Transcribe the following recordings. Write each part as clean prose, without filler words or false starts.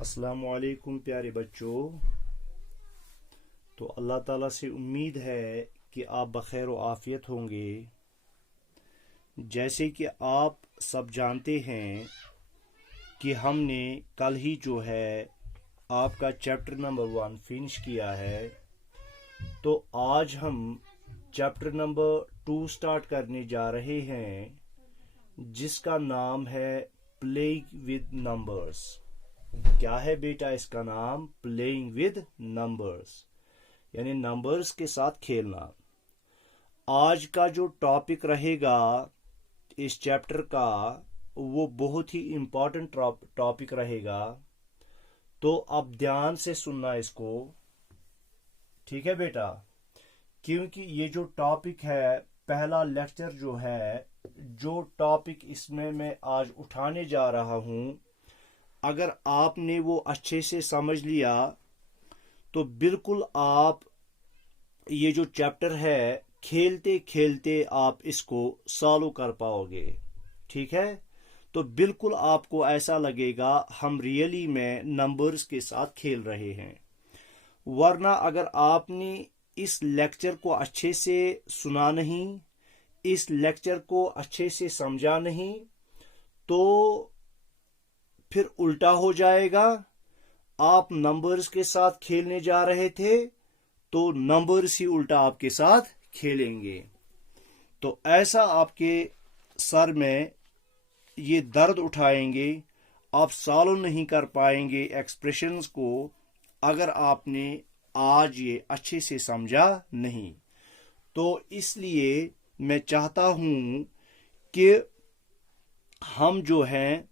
अस्सलामु अलैकुम प्यारे बच्चों। तो अल्लाह ताला से उम्मीद है कि आप बखैर व आफियत होंगे। जैसे कि आप सब जानते हैं कि हमने कल ही जो है आपका चैप्टर नंबर 1 फिनिश किया है। तो आज हम चैप्टर नंबर 2 स्टार्ट करने जा रहे हैं, जिसका नाम है प्लेइंग विद नंबर्स। क्या है बेटा इसका नाम? प्लेइंग विद नंबर्स, यानी नंबर्स के साथ खेलना। आज का जो टॉपिक रहेगा इस चैप्टर का, वो बहुत ही इम्पोर्टेंट टॉपिक रहेगा। तो अब ध्यान से सुनना इसको, ठीक है बेटा? क्योंकि ये जो टॉपिक है, पहला लेक्चर जो है, जो टॉपिक इसमें मैं आज उठाने जा रहा हूं, अगर आपने वो अच्छे से समझ लिया तो बिल्कुल आप ये जो चैप्टर है खेलते खेलते आप इसको सॉल्व कर पाओगे। ठीक है? तो बिल्कुल आपको ऐसा लगेगा हम रियली में नंबर्स के साथ खेल रहे हैं। वरना अगर आपने इस लेक्चर को अच्छे से सुना नहीं, इस लेक्चर को अच्छे से समझा नहीं, तो फिर उल्टा हो जाएगा। आप नंबर्स के साथ खेलने जा रहे थे तो नंबर्स ही उल्टा आपके साथ खेलेंगे। तो ऐसा आपके सर में ये दर्द उठाएंगे, आप सॉल्व नहीं कर पाएंगे एक्सप्रेशंस को, अगर आपने आज ये अच्छे से समझा नहीं। तो इसलिए मैं चाहता हूं कि हम जो हैं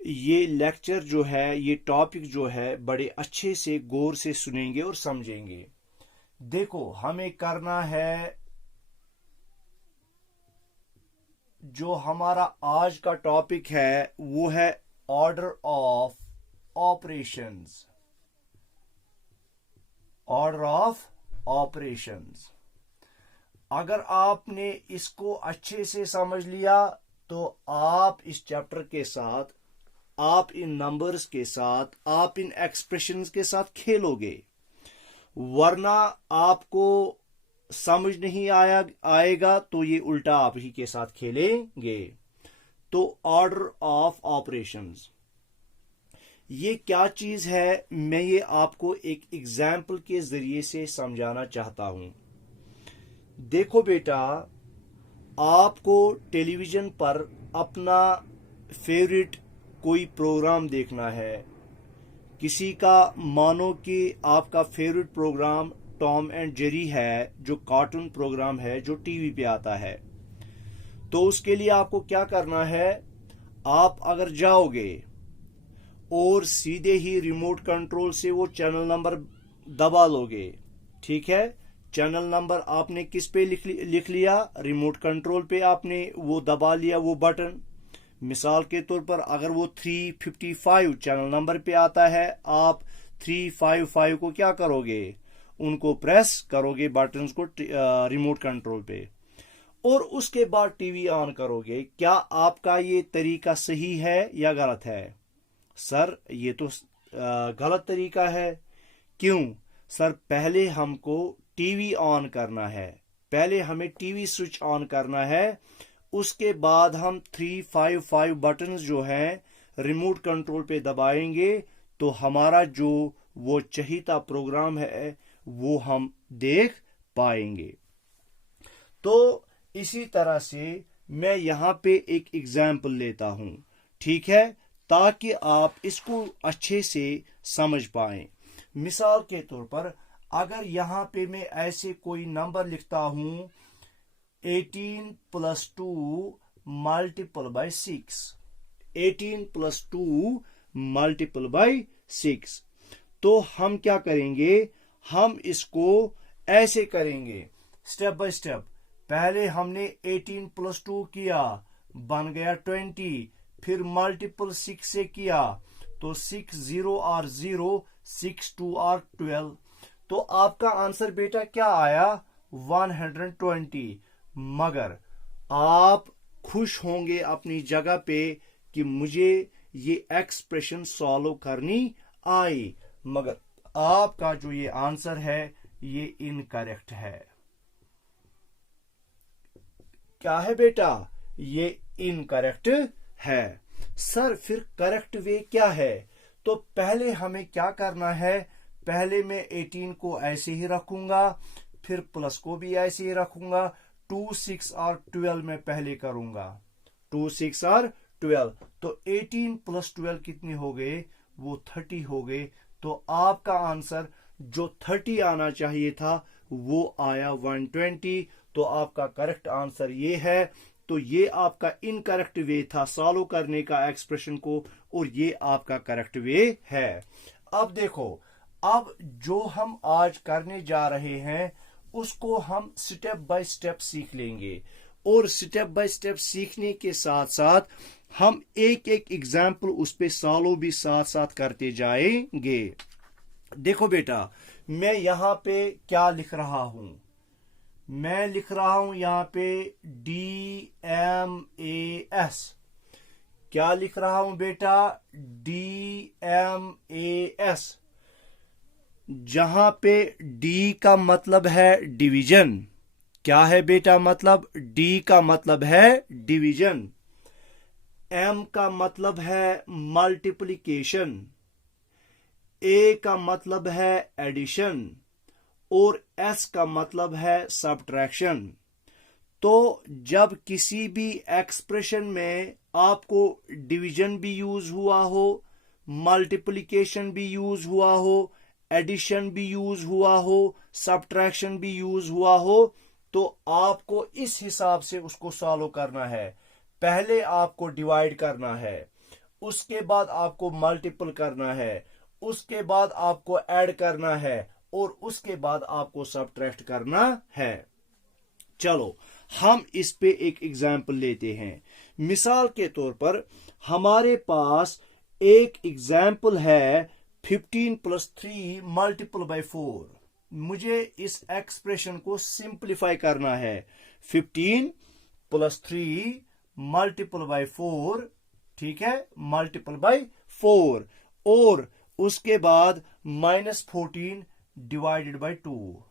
ये लेक्चर जो है, ये टॉपिक जो है, बड़े अच्छे से गौर से सुनेंगे और समझेंगे। देखो, हमें करना है, जो हमारा आज का टॉपिक है वो है order of operations. Order of operations. अगर आपने इसको अच्छे से समझ लिया तो आप इस चैप्टर के साथ, आप इन नंबर्स के साथ, आप इन एक्सप्रेशंस के साथ खेलोगे। वरना आपको समझ नहीं आएगा तो ये उल्टा आप ही के साथ खेलेंगे। तो ऑर्डर ऑफ ऑपरेशंस ये क्या चीज है, मैं ये आपको एक एग्जाम्पल के जरिए से समझाना चाहता हूं। देखो बेटा, आपको टेलीविजन पर अपना फेवरेट कोई प्रोग्राम देखना है। किसी का, मानो कि आपका favourite programme Tom and Jerry है, जो कार्टून प्रोग्राम है जो टीवी पे आता है। तो उसके लिए आपको क्या करना है, आप अगर जाओगे और सीधे ही रिमोट कंट्रोल से वो चैनल नंबर दबा लोगे। ठीक है? चैनल नंबर आपने किस पे लिख लिया? रिमोट कंट्रोल पे आपने वो दबा लिया, वो बटन। मिसाल के तौर पर अगर वो 355 चैनल नंबर पे आता है, आप 355 को क्या करोगे? उनको प्रेस करोगे, बटन्स को रिमोट कंट्रोल पे, और उसके बाद टीवी ऑन करोगे। क्या आपका ये तरीका सही है या गलत है? सर, ये तो गलत तरीका है। क्यों? सर, पहले हमको टीवी ऑन करना है, पहले हमें टीवी स्विच ऑन करना है, उसके बाद हम 355 बटन्स जो हैं रिमोट कंट्रोल पे दबाएंगे, तो हमारा जो वो चहीता प्रोग्राम है वो हम देख पाएंगे। तो इसी तरह से मैं यहां पे एक एग्जाम्पल लेता हूं, ठीक है, ताकि आप इसको अच्छे से समझ पाएं। मिसाल के तौर पर अगर यहां पे मैं ऐसे कोई नंबर लिखता हूं 18 + 2 × 6, 18 + 2 × 6, तो हम क्या करेंगे? हम इसको ऐसे करेंगे, स्टेप बाय स्टेप। पहले हमने 18 + 2 किया, बन गया 20, फिर मल्टीपल 6 से किया तो 6 0 और 0, 6 2 और 12। तो आपका आंसर बेटा क्या आया? 120। मगर आप खुश होंगे अपनी जगह पे कि मुझे ये एक्सप्रेशन सॉल्व करनी आई, मगर आपका जो ये आंसर है ये इनकरेक्ट है। क्या है बेटा? ये इनकरेक्ट है। सर फिर करेक्ट वे क्या है? तो पहले हमें क्या करना है, पहले मैं 18 को ऐसे ही रखूंगा, फिर प्लस को भी ऐसे ही रखूंगा। 2, 6 और 12 में पहले करूंगा। 2, 6 और 12, तो 18 प्लस 12 कितने हो गए? वो 30 हो गए। तो आपका आंसर जो 30 आना चाहिए था वो आया 120। तो आपका करेक्ट आंसर ये है। तो ये आपका इनकरेक्ट वे था सॉल्व करने का एक्सप्रेशन को, और ये आपका करेक्ट वे है। अब देखो, अब जो हम आज करने जा रहे हैं उसको हम स्टेप बाय स्टेप सीख लेंगे, और स्टेप बाय स्टेप सीखने के साथ साथ हम एक एक एग्जाम्पल उस पे सॉल्व भी साथ साथ करते जाएंगे। देखो बेटा, मैं यहां पे क्या लिख रहा हूं? मैं लिख रहा हूं यहां पे DMAS। क्या लिख रहा हूं बेटा? DMAS, जहां पे D का मतलब है डिवीजन। क्या है बेटा मतलब? D का मतलब है डिवीजन। M का मतलब है मल्टीप्लिकेशन। A का मतलब है एडिशन, और S का मतलब है सब्ट्रैक्शन। तो जब किसी भी एक्सप्रेशन में आपको डिवीजन भी यूज हुआ हो, मल्टीप्लिकेशन भी यूज हुआ हो, एडिशन भी यूज हुआ हो, सब्ट्रैक्शन भी यूज हुआ हो, तो आपको इस हिसाब से उसको सॉल्व करना है। पहले आपको डिवाइड करना है, उसके बाद आपको मल्टीपल करना है, उसके बाद आपको ऐड करना है, और उसके बाद आपको सब्ट्रैक्ट करना है। चलो हम इस पे एक एग्जाम्पल लेते हैं। मिसाल के तौर पर हमारे पास एक एग्जाम्पल है 15 + 3 × 4। मुझे इस एक्सप्रेशन को सिंप्लीफाई करना है। 15 + 3 × 4, ठीक है, ×4, और उसके बाद -14 ÷ 2,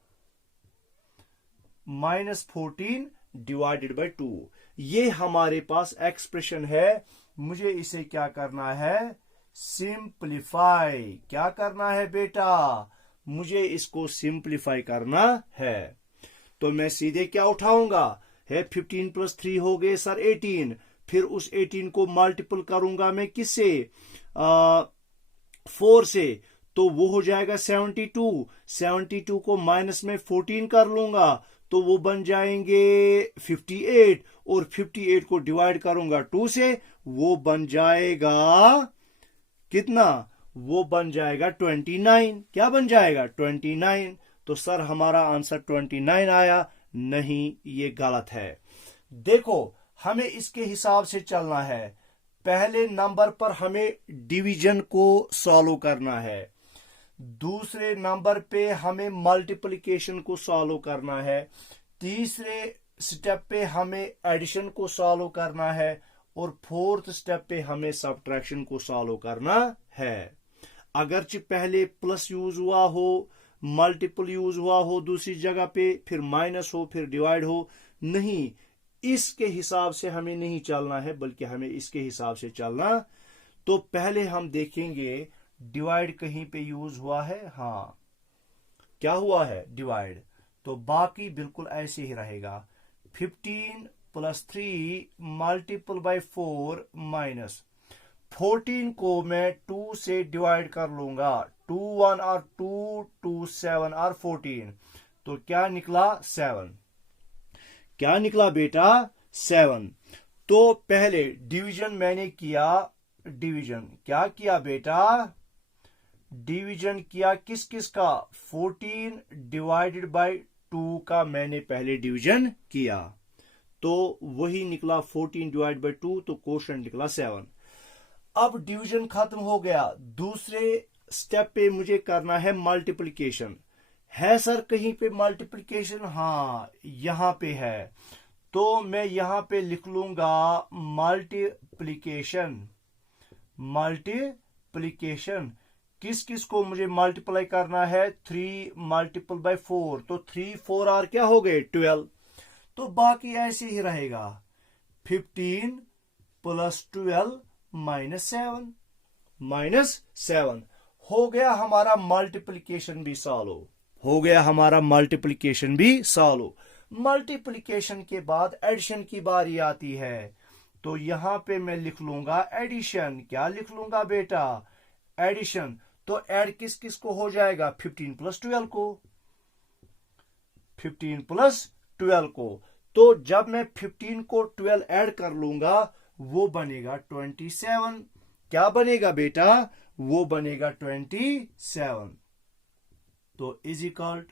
-14 ÷ 2। ये हमारे पास एक्सप्रेशन है। मुझे इसे क्या करना है? सिंप्लीफाई। क्या करना है बेटा? मुझे इसको सिंप्लीफाई करना है। तो मैं सीधे क्या उठाऊंगा? है 15 + 3 हो गए सर 18, फिर उस 18 को मल्टीपल करूंगा मैं किससे? 4 से, तो वो हो जाएगा 72। 72 को माइनस में 14 कर लूंगा तो वो बन जाएंगे 58, और 58 को डिवाइड करूंगा 2 से, वो बन जाएगा कितना? वो बन जाएगा 29। क्या बन जाएगा? 29। तो सर हमारा आंसर 29 आया। नहीं, ये गलत है। देखो, हमें इसके हिसाब से चलना है। पहले नंबर पर हमें डिवीजन को सॉल्व करना है, दूसरे नंबर पे हमें मल्टीप्लिकेशन को सॉल्व करना है, तीसरे स्टेप पे हमें एडिशन को सॉल्व करना है, और फोर्थ स्टेप पे हमें सब्ट्रैक्शन को सॉल्व करना है। अगरचे पहले प्लस यूज हुआ हो, मल्टीपल यूज हुआ हो दूसरी जगह पे, फिर माइनस हो, फिर डिवाइड हो, नहीं, इसके हिसाब से हमें नहीं चलना है, बल्कि हमें इसके हिसाब से चलना। तो पहले हम देखेंगे डिवाइड कहीं पे यूज हुआ है? हाँ, क्या हुआ है? डिवाइड। तो बाकी बिल्कुल ऐसे ही रहेगा। 15 + 3 × 4 माइनस 14 को मैं 2 से डिवाइड कर लूंगा। 2 1 और 2 2 7 और 14, तो क्या निकला? 7। क्या निकला बेटा? 7। तो पहले डिवीजन मैंने किया। डिवीजन क्या किया बेटा? डिवीजन किया किस किस का? 14 ÷ 2 का मैंने पहले डिवीजन किया, तो वही निकला 14 ÷ 2, तो क्वोशंट निकला 7। अब डिवीजन खत्म हो गया, दूसरे स्टेप पे मुझे करना है मल्टीप्लिकेशन। है सर कहीं पे मल्टीप्लिकेशन? हाँ, यहां पे है। तो मैं यहां पे लिख लूंगा मल्टीप्लिकेशन। मल्टीप्लिकेशन किस किस को मुझे मल्टीप्लाई करना है, 3 मल्टीपल बाय 4, तो 3 4 आर क्या हो गए 12, तो बाकी ऐसे ही रहेगा 15 प्लस 12 -7 हो गया हमारा मल्टीप्लिकेशन भी सॉल्व, हो गया हमारा मल्टीप्लिकेशन भी सॉल्व। मल्टीप्लिकेशन के बाद एडिशन की बारी आती है, तो यहां पे मैं लिख लूंगा एडिशन। क्या लिख लूंगा बेटा, एडिशन। तो ऐड किस किस को हो जाएगा, 15 प्लस 12 को, 15 प्लस 12 को। तो जब मैं 15 को 12 ऐड कर लूंगा वो बनेगा 27। क्या बनेगा बेटा, वो बनेगा 27। तो इज इक्वल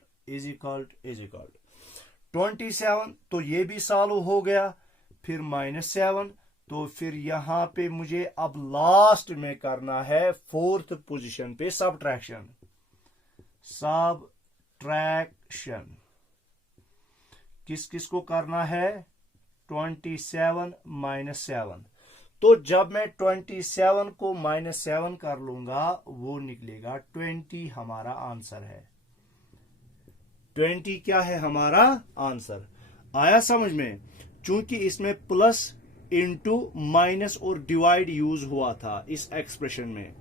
27। तो ये भी सॉल्व हो गया। फिर -7, तो फिर यहां पे मुझे अब लास्ट में करना है 4th पोजीशन पे सब्ट्रैक्शन। किस किस को करना है, 27 -7। तो जब मैं 27 को -7 कर लूंगा वो निकलेगा 20, हमारा आंसर है 20। क्या है हमारा आंसर, आया समझ में। चूंकि इसमें प्लस इंटू माइनस और डिवाइड यूज हुआ था इस एक्सप्रेशन में,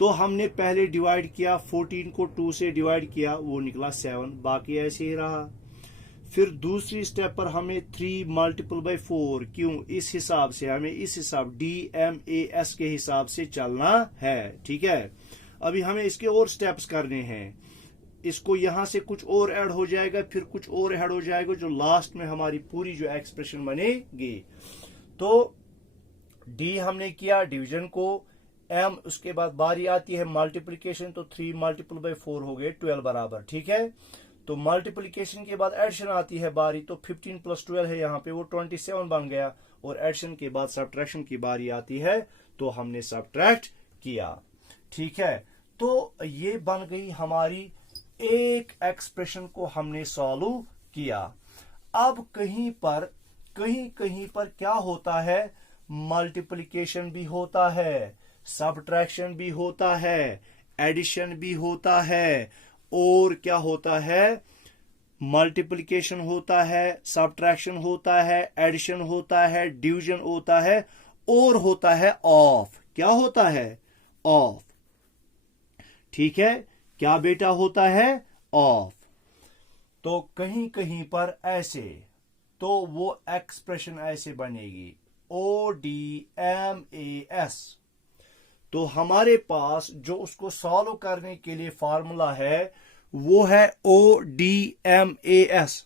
तो हमने पहले डिवाइड किया, 14 को 2 से डिवाइड किया, वो निकला 7, बाकी ऐसे ही रहा। फिर दूसरी स्टेप पर हमें 3 मल्टीपल बाय 4, क्यों, इस हिसाब से हमें इस हिसाब DMAS के हिसाब से चलना है, ठीक है। अभी हमें इसके और स्टेप्स करने हैं, इसको यहां से कुछ और ऐड हो जाएगा, फिर कुछ और ऐड हो जाएगा, जो लास्ट में हमारी पूरी जो एक्सप्रेशन बनेगी। तो D हमने किया डिवीजन को, M उसके बाद बारी आती है मल्टीप्लिकेशन, तो 3 मल्टीपल बाय 4 हो गए 12 बराबर, ठीक है। तो मल्टीप्लिकेशन के बाद एडिशन आती है बारी, तो 15 प्लस 12 है यहाँ पे, वो 27 बन गया। और एडिशन के बाद सब्ट्रैक्शन की बारी आती है, तो हमने सब्ट्रैक्ट किया, ठीक है। तो ये बन गई हमारी एक एक्सप्रेशन को हमने सॉल्व किया। अब कहीं पर क्या होता है, मल्टीप्लिकेशन भी होता है, सब्ट्रैक्शन भी होता है, एडिशन भी होता है, और क्या होता है, मल्टीप्लिकेशन होता है, सब्ट्रैक्शन होता है, एडिशन होता है, डिवीजन होता है, और होता है ऑफ। क्या होता है, ऑफ, ठीक है। क्या बेटा होता है, ऑफ। तो कहीं कहीं पर ऐसे, तो वो एक्सप्रेशन ऐसे बनेगी ODMAS। तो हमारे पास जो उसको सॉल्व करने के लिए फॉर्मूला है वो है ODMAS।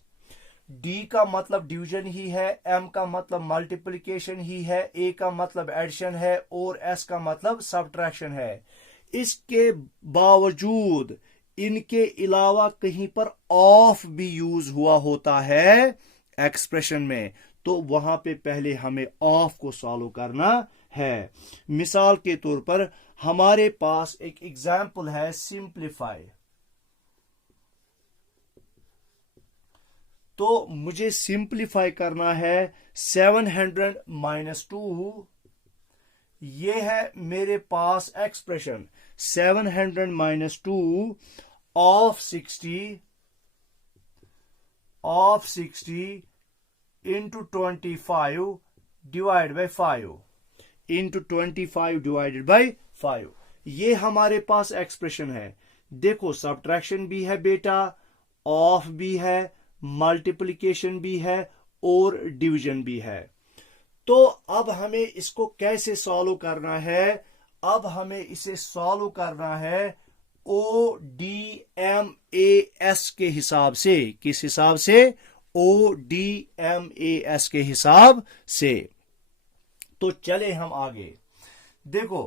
D का मतलब डिवीजन ही है, M का मतलब मल्टीप्लिकेशन ही है, A का मतलब एडिशन है, और S का मतलब सब्ट्रैक्शन है। इसके बावजूद इनके अलावा कहीं पर ऑफ भी यूज हुआ होता है एक्सप्रेशन में, तो वहां पे पहले हमें ऑफ को सॉल्व करना है। मिसाल के तौर पर हमारे पास एक एग्जाम्पल है सिंप्लीफाई, तो मुझे सिंप्लीफाई करना है 700 -2। ये है मेरे पास expression 700 -2 of 60 into 25 divide by 5 into 25 divided by 5। ये हमारे पास एक्सप्रेशन है। देखो सब्ट्रैक्शन भी है बेटा, ऑफ भी है, मल्टीप्लिकेशन भी है, और डिवीजन भी है। तो अब हमें इसको कैसे सॉल्व करना है, अब हमें इसे सॉल्व करना है ODMAS के हिसाब से। किस हिसाब से, ODMAS के हिसाब से। तो चले हम आगे। देखो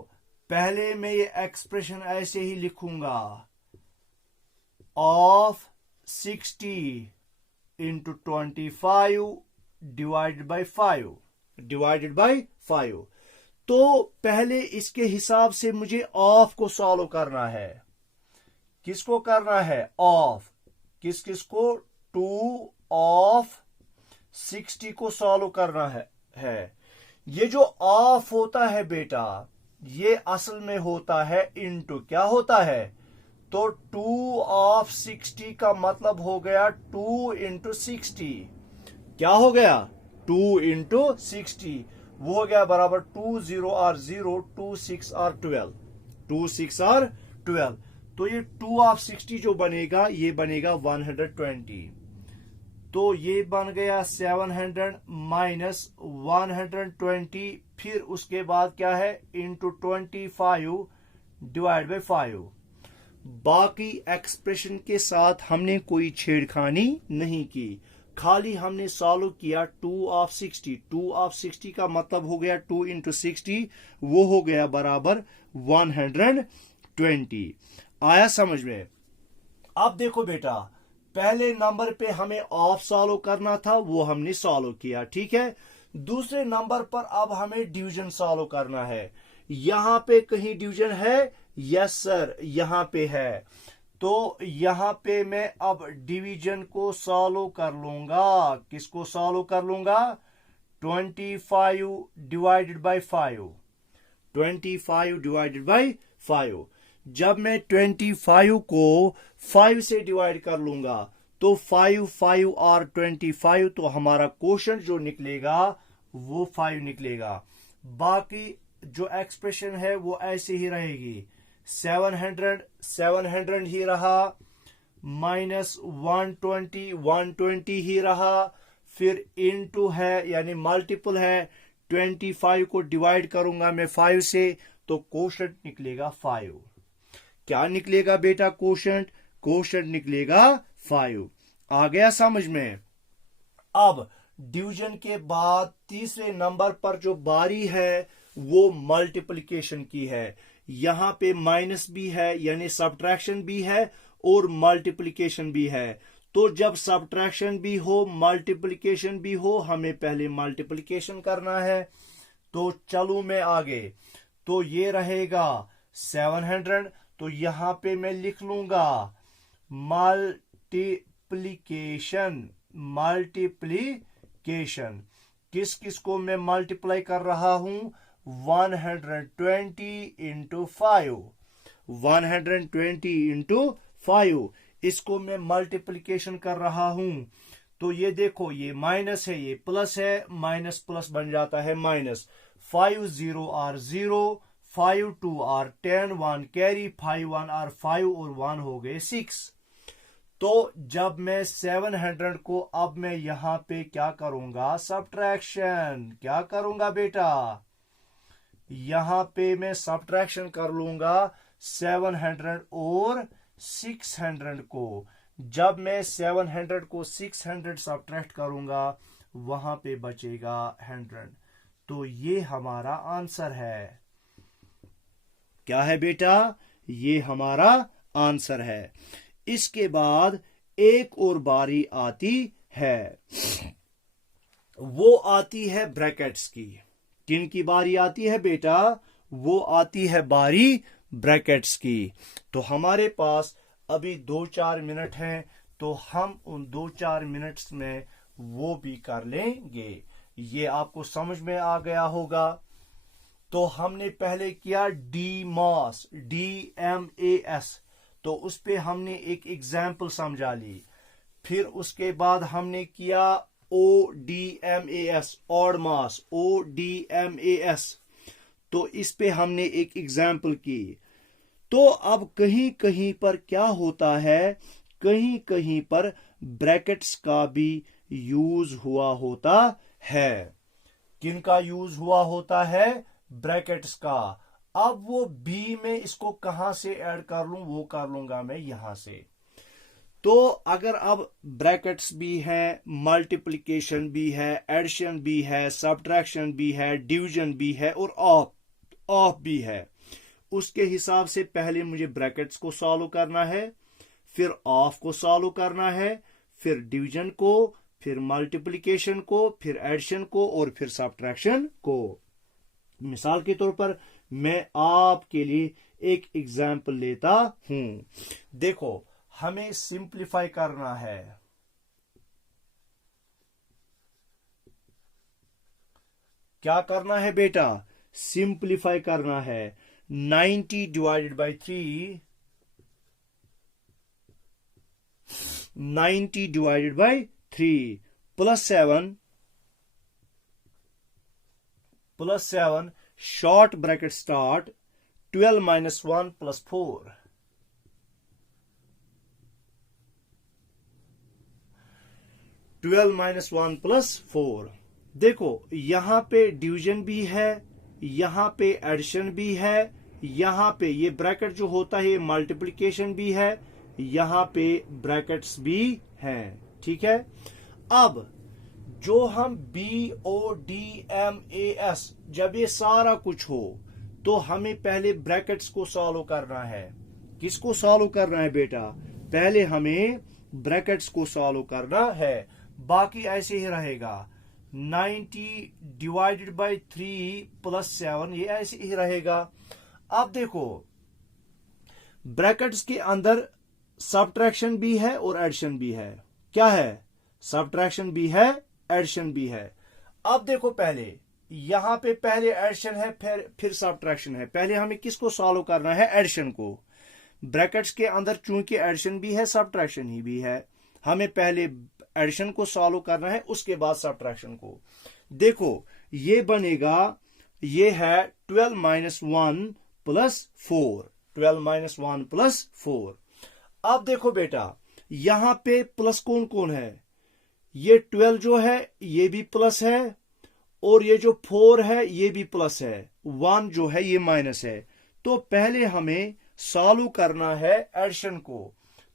पहले मैं ये एक्सप्रेशन ऐसे ही लिखूंगा, ऑफ 60 इंटू 25 डिवाइडेड बाई 5। तो पहले इसके हिसाब से मुझे ऑफ को सॉल्व करना है। किसको करना है, ऑफ, किस किस को, 2 ऑफ 60 को सॉल्व करना है। ये जो ऑफ होता है बेटा, ये असल में होता है इनटू, क्या होता है, तो 2 ऑफ 60 का मतलब हो गया 2 इंटू 60, क्या हो गया 2 इंटू 60, वो हो गया बराबर 2 0 और 0, 2 6 और 12, 2 6 और 12, तो ये 2 ऑफ 60 जो बनेगा ये बनेगा 120, तो ये बन गया 700 माइनस 120, फिर उसके बाद क्या है इंटू 25 डिवाइड बाई 5। बाकी एक्सप्रेशन के साथ हमने कोई छेड़खानी नहीं की, खाली हमने सॉल्व किया 2 ऑफ 60, 2 ऑफ 60 का मतलब हो गया 2 इंटू 60, वो हो गया बराबर 120। आया समझ में। अब देखो बेटा, पहले नंबर पे हमें ऑफ सॉल्व करना था, वो हमने सॉल्व किया, ठीक है। दूसरे नंबर पर अब हमें डिवीजन सॉल्व करना है। यहां पे कहीं डिवीजन है? यस सर, यहां पे है। तो यहां पे मैं अब डिवीजन को सॉल्व कर लूंगा। किसको सॉल्व कर लूंगा? 25 डिवाइडेड बाई 5, 25 डिवाइडेड बाई 5। जब मैं 25 को 5 से डिवाइड कर लूंगा तो 5 5 और 25, तो हमारा क्वोशंट जो निकलेगा वो 5 निकलेगा। बाकी जो एक्सप्रेशन है वो ऐसे ही रहेगी, 700 700 ही रहा, माइनस 120 120 ही रहा, फिर इनटू है यानी मल्टीपल है, 25 को डिवाइड करूंगा मैं 5 से तो क्वोशंट निकलेगा 5। क्या निकलेगा बेटा क्वोशंट? क्वोशंट निकलेगा 5। आ गया समझ में। अब डिवीजन के बाद तीसरे नंबर पर जो बारी है वो मल्टीप्लिकेशन की है। यहां पे माइनस भी है यानी सब्ट्रैक्शन भी है और मल्टीप्लिकेशन भी है। तो जब सब्ट्रैक्शन भी हो मल्टीप्लिकेशन भी हो, हमें पहले मल्टीप्लिकेशन करना है। तो चलो मैं आगे, तो ये रहेगा 700, तो यहां पे मैं लिख लूंगा मल्टीप्लिकेशन, मल्टीप्लिकेशन किस किस को मैं मल्टीप्लाई कर रहा हूं? 120 इंटू 5, 120 इंटू 5, इसको मैं मल्टीप्लिकेशन कर रहा हूं। तो ये देखो, ये माइनस है, ये प्लस है, माइनस प्लस बन जाता है माइनस, 5 0 और 0, 5 2 और 10, 1 कैरी, 5 1 और 5 और 1 हो गए 6। तो जब मैं 700 को अब मैं यहां पे क्या करूंगा? सब्ट्रैक्शन। क्या करूंगा बेटा? यहां पे मैं सब्ट्रैक्शन कर लूंगा 700 और 600 को। जब मैं 700 को 600 सब्ट्रैक्ट करूंगा वहां पे बचेगा 100। तो ये हमारा आंसर है। क्या है बेटा? ये हमारा आंसर है। इसके बाद एक और बारी आती है, वो आती है ब्रैकेट्स की। किन की बारी आती है बेटा? वो आती है बारी ब्रैकेट्स की। तो हमारे पास अभी 2-4 मिनट हैं, तो हम उन 2-4 मिनट्स में वो भी कर लेंगे। ये आपको समझ में आ गया होगा। तो हमने पहले किया DMAS, DMAS, तो उस पे हमने एक एग्जाम्पल समझा ली। फिर उसके बाद हमने किया ODMAS, ऑड मास, ODMAS, तो इस पे हमने एक एग्जाम्पल की। तो अब कहीं कहीं पर क्या होता है, कहीं कहीं पर ब्रैकेट्स का भी यूज हुआ होता है। किनका यूज हुआ होता है? ब्रैकेट्स का। अब वो बी में इसको कहां से ऐड कर लूं? वो कर लूंगा मैं यहां से। तो अगर अब ब्रैकेट्स भी है, मल्टीप्लिकेशन भी है, एडिशन भी है, सब्ट्रैक्शन भी है, डिवीजन भी है और ऑफ भी है, उसके हिसाब से पहले मुझे ब्रैकेट्स को सॉल्व करना है, फिर ऑफ को सॉल्व करना है, फिर डिवीजन को, फिर मल्टीप्लिकेशन को, फिर एडिशन को और फिर सब्ट्रैक्शन को। मिसाल के तौर पर मैं आपके लिए एक एग्जाम्पल लेता हूं। देखो, हमें सिंप्लीफाई करना है। क्या करना है बेटा? सिंप्लीफाई करना है। 90 divided by 3, 90 divided by 3 plus 7 short bracket start 12 minus 1 plus 4, 12 minus 1 plus 4। देखो यहां पे डिवीजन भी है, यहां पे एडिशन भी है, यहां पे ये ब्रैकेट जो होता है ये मल्टीप्लिकेशन भी है, यहां पे ब्रैकेट्स भी हैं। ठीक है, अब जो हम BODMAS जब ये सारा कुछ हो तो हमें पहले ब्रैकेट्स को सॉल्व करना है। किसको सॉल्व करना है बेटा? पहले हमें ब्रैकेट्स को सॉल्व करना है, बाकी ऐसे ही रहेगा। 90 डिवाइडेड बाई 3 प्लस 7 ये ऐसे ही रहेगा। अब देखो ब्रैकेट्स के अंदर सब्ट्रैक्शन भी है और एडिशन भी है। क्या है? सब्ट्रैक्शन भी है, एडिशन भी है। अब देखो पहले यहां पे पहले एडिशन है, फिर सब्ट्रैक्शन है। पहले हमें किसको सॉल्व करना है? एडिशन को। ब्रैकेट्स के अंदर चूंकि एडिशन भी है सब्ट्रैक्शन ही भी है, हमें पहले एडिशन को सॉल्व करना है, उसके बाद सब्ट्रैक्शन को। देखो ये बनेगा, ये है 12 माइनस 1 प्लस 4, 12 माइनस 1 प्लस 4। अब देखो बेटा यहां पे प्लस कौन कौन है? ये 12 जो है ये भी प्लस है, और ये जो 4 है ये भी प्लस है, 1 जो है ये माइनस है। तो पहले हमें सॉल्व करना है एडिशन को।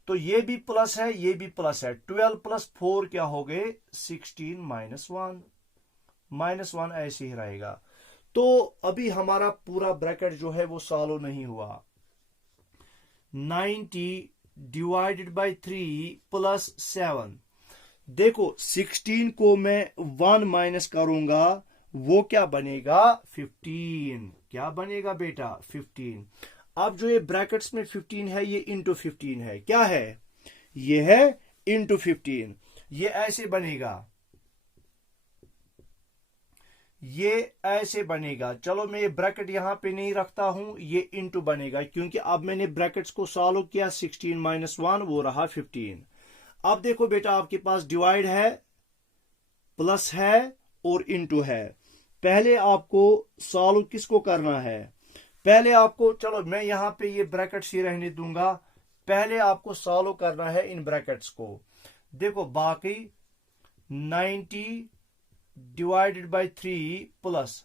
तो ये भी प्लस है, ये भी प्लस है। 12 प्लस 4 क्या हो गए? 16 माइनस 1, माइनस 1 ऐसे ही रहेगा। तो अभी हमारा पूरा ब्रैकेट जो है वो सॉल्व नहीं हुआ। 90 डिवाइडेड बाई 3 प्लस 7। देखो 16 को मैं 1 माइनस करूंगा, वो क्या बनेगा? 15। क्या बनेगा बेटा? 15। अब जो ये ब्रैकेट्स में 15 है ये इंटू 15 है। क्या है? ये है इंटू 15। ये ऐसे बनेगा, ये ऐसे बनेगा। चलो मैं ये ब्रैकेट यहां पे नहीं रखता हूं, ये इंटू बनेगा क्योंकि अब मैंने ब्रैकेट्स को सॉल्व किया। 16 माइनस 1 वो रहा 15। अब देखो बेटा आपके पास डिवाइड है, प्लस है और इंटू है। पहले आपको सॉल्व किसको करना है? पहले आपको, चलो मैं यहां पे ये ब्रैकेट्स ही रहने दूंगा, पहले आपको सॉल्व करना है इन ब्रैकेट्स को। देखो बाकी 90 डिवाइडेड बाई 3 प्लस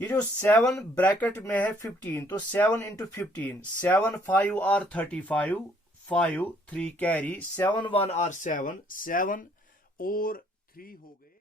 ये जो 7 ब्रैकेट में है 15, तो 7 इंटू 15, 7 5 आर 35, 5 3 कैरी, 7 1 आर 7, 7 और 3 हो गए।